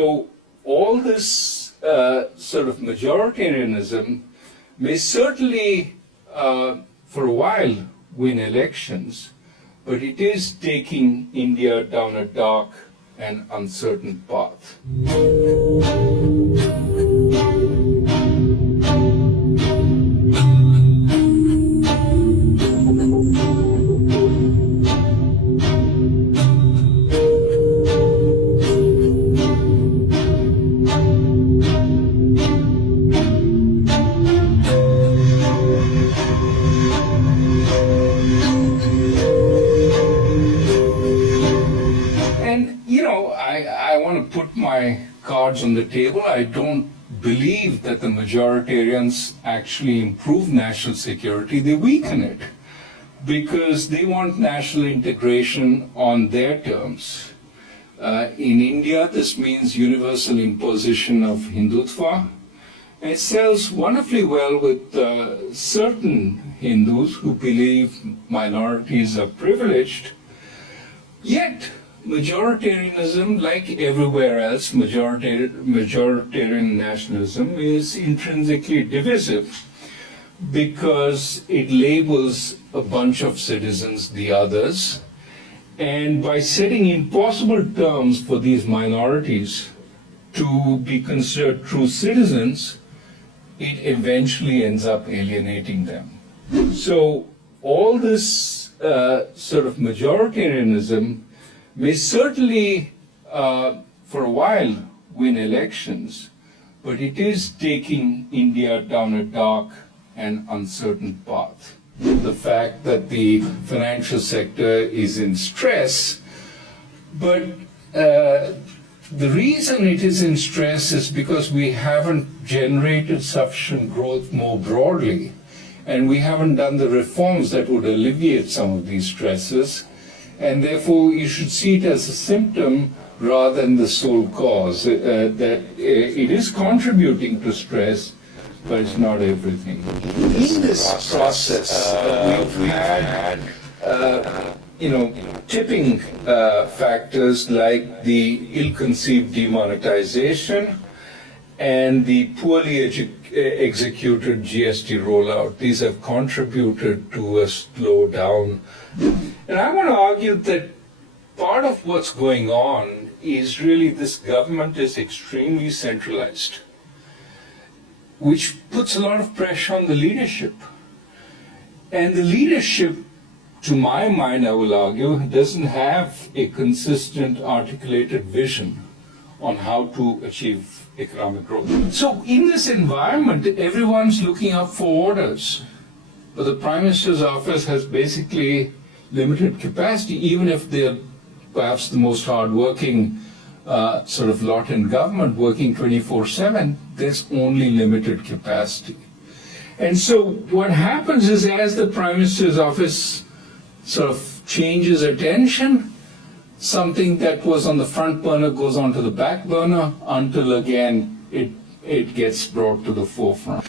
So all this sort of majoritarianism may certainly, for a while, win elections, but it is taking India down a dark and uncertain path. I want to put my cards on the table. I don't believe that the majoritarians actually improve national security. They weaken it because they want national integration on their terms. In India, this means universal imposition of Hindutva. It sells wonderfully well with certain Hindus who believe minorities are privileged. Yet, majoritarianism, like everywhere else, majoritarian nationalism is intrinsically divisive because it labels a bunch of citizens the others, and by setting impossible terms for these minorities to be considered true citizens, it eventually ends up alienating them. So all this sort of majoritarianism may certainly, for a while, win elections, but it is taking India down a dark and uncertain path. The fact that the financial sector is in stress, but the reason it is in stress is because we haven't generated sufficient growth more broadly, and we haven't done the reforms that would alleviate some of these stresses. And therefore, you should see it as a symptom rather than the sole cause, that it is contributing to stress, but it's not everything. In this process, we've had, tipping factors like the ill-conceived demonetization and the poorly executed GST rollout. These have contributed to a slowdown. And I want to argue that part of what's going on is really this government is extremely centralized, which puts a lot of pressure on the leadership. And the leadership, to my mind, I will argue, doesn't have a consistent, articulated vision on how to achieve economic growth. So in this environment, everyone's looking up for orders. But the Prime Minister's office has basically limited capacity, even if they're perhaps the most hardworking sort of lot in government, working 24/7, there's only limited capacity. And so what happens is, as the Prime Minister's office sort of changes attention, something that was on the front burner goes onto the back burner until again it gets brought to the forefront.